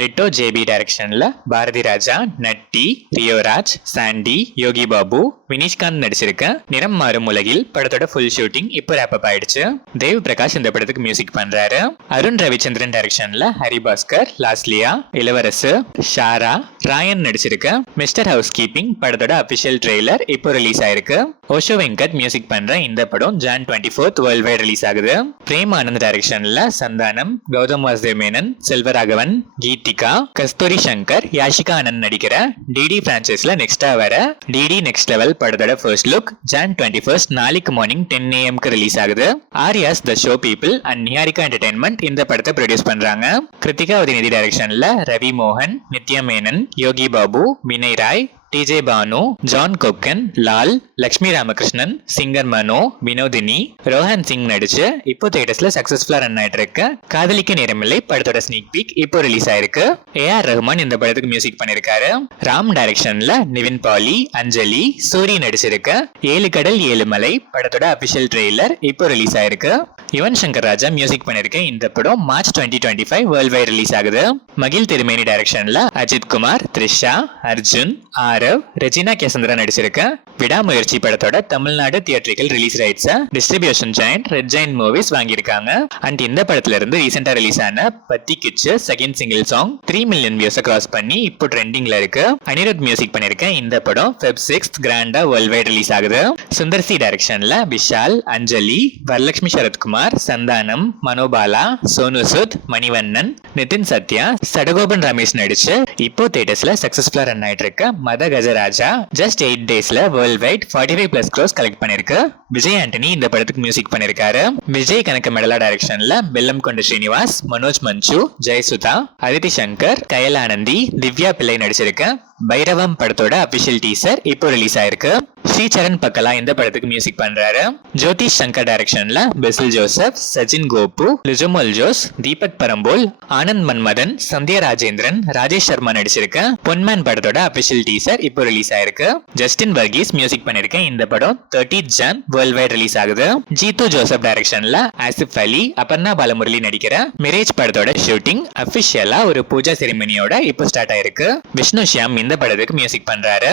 Britto JP டைரக்ஷன்ல பாரதி ராஜா, நட்டி, ரியோராஜ், சாண்டி, யோகி பாபு, வினிஷ்காந்த் நடிச்சிருக்க நிறம் மாறும் உலகில் படத்தோட ஃபுல் ஷூட்டிங் இப்போ ரேப் ஆயிடுச்சு. தேவ் பிரகாஷ் இந்த படத்துக்கு மியூசிக் பண்றாரு. அருண் ரவிச்சந்திரன் டைரக்ஷன்ல ஹரிபாஸ்கர், லாஸ்லியா, இளவரசு, Shara, Rayan நடிச்சிருக்க mister house keeping படத்தோட அபிஷியல் ட்ரெய்லர் இப்போ ரிலீஸ் ஆயிருக்கு. ஓஷோ வெங்கட் மியூசிக் பண்ற இந்த படம் ஜான் 24 வேர்ல்ட் வைட் ரிலீஸ் ஆகுது. பிரேம் ஆனந்த் டைரக்ஷன்ல சந்தானம், கௌதம் வாசுதேவ் மேனன், செல்வராகவன், கீதிகா, கஸ்தூரி சங்கர், யாஷிகா ஆனந்த் நடிக்கிற டிடி பிரான்சைஸ்ல நெக்ஸ்டா வர டிடி நெக்ஸ்ட் லெவல் படத்தோட ஃபர்ஸ்ட் லுக் ஜான் 21 நாளைக்கு மார்னிங் 10 AM ரிலீஸ் ஆகுது. Arya's the show people and Niharika entertainment இந்த படத்தை ப்ரொடியூஸ் பண்றாங்க. கிருத்திகா உதயநிதி டைரக்ஷன்ல ரவி மோகன், நித்யா மேனன், யோகி பாபு, வினய் ராய், டிஜே பானு, ஜான் கொக்கன், லால், லட்சுமி ராமகிருஷ்ணன், சிங்கர் மனோ, வினோதினி, ரோஹன் சிங் நடிச்சு இப்போ தியேட்டர்ஸ்ல சக்சஸ்ஃபுல்லா ரன் ஆயிட்டு இருக்கு. காதலிக்க நேரமில்லை படத்தோட ஸ்னீக் பீக் இப்போ ரிலீஸ் ஆயிருக்கு. AR ரஹ்மான் இந்த படத்துக்கு மியூசிக் பண்ணிருக்காரு. ராம் டைரக்ஷன்ல நிவின் பாலி, அஞ்சலி, சூரி நடிச்சிருக்க 7 கடல் 7 மலை படத்தோட அபிஷியல் ட்ரெய்லர் இப்போ ரிலீஸ் ஆயிருக்கு. யுவன் சங்கர் ராஜா மியூசிக் பண்ணிருக்க இந்த படம் மார்ச் 2025 வேர்ல்ட் வைட் ரிலீஸ் ஆகுது. மகிழ் திருமேனி டைரக்ஷன்ல அஜித் குமார், த்ரிஷா, அர்ஜுன், ஆரவ், ரெஜினா கேசந்திரா நடிச்சிருக்க விடாமுயற்சி படத்தோட Tamil Nadu theatrical release rights distribution joint Red Giant Movies வாங்கியிருக்காங்க. அண்ட் இந்த படத்துல இருந்து ரீசெண்டா ரிலீஸ் ஆன Pathikichu second single song 3 million views cross பண்ணி இப்போ ட்ரெண்டிங்ல இருக்கு. அனிருத் மியூசிக் பண்ணிருக்க இந்த படம் Feb 6 கிராண்டா வேர்ல்ட் வைட் ரிலீஸ் ஆகுது. சுந்தர் சி டைரக்ஷன்ல விஷால், அஞ்சலி, வரலட்சுமி சரத்குமார், சந்தானம், மனோபாலா, சோனு சூத், மணிவண்ணன், நிதின் சத்யா, சடகோபன் ரமேஷ் நடிச்சு இப்போ தியேட்டர்ஸ்ல சக்சஸ்ஃபுல்லா ரன் ஆயிட்டு இருக்க மத கஜராஜா ஜஸ்ட் 8 டேஸ்ல வேர்ல்ட் வைட் 45+ crores கலெக்ட் பண்ணிருக்கு. விஜய் ஆண்டனி இந்த படத்துக்கு மியூசிக் பண்ணிருக்காரு. விஜய் கனக மெடலா டைரக்ஷன்ல பெல்லம் கொண்ட ஸ்ரீனிவாஸ், மனோஜ் மஞ்சு, ஜெயசுதா, அதிதி சங்கர், கயலானந்தி, திவ்யா பிள்ளை நடிச்சிருக்க பைரவம் படத்தோட அபிஷியல் டீசர் இப்போ ரிலீஸ் ஆயிருக்கு. ஸ்ரீசரண் பக்கலா இந்த படத்துக்கு மியூசிக் பண்றாரு. ஜோதிஷ் சங்கர் டைரக்ஷன்ல பெசில் ஜோசப், சச்சின் கோபு, லிஜுமல் ஜோஸ், தீபக் பரம்போல், ஆனந்த் மன்மதன், சந்தியா ராஜேந்திரன், ராஜேஷ் சர்மா நடிச்சிருக்க பொன்மேன் படத்தோட அபிஷியல் டீசர் இப்போ ரிலீஸ் ஆயிருக்கு. ஜஸ்டின் வர்கீஸ் மியூசிக் பண்ணிருக்க இந்த படம் 30th John world wide release ஆகுது. ஜீத்து ஜோசப் டைரக்ஷன்ல ஆசிப் அலி, அபர்ணா பாலமுரளி நடிக்கிற மிரேஜ் படத்தோட ஷூட்டிங் அபிஷியலா ஒரு பூஜா செரிமனியோட இப்போ ஸ்டார்ட் ஆயிருக்கு. விஷ்ணு ஷியாம் இந்த படத்துக்கு மியூசிக் பண்றாரு.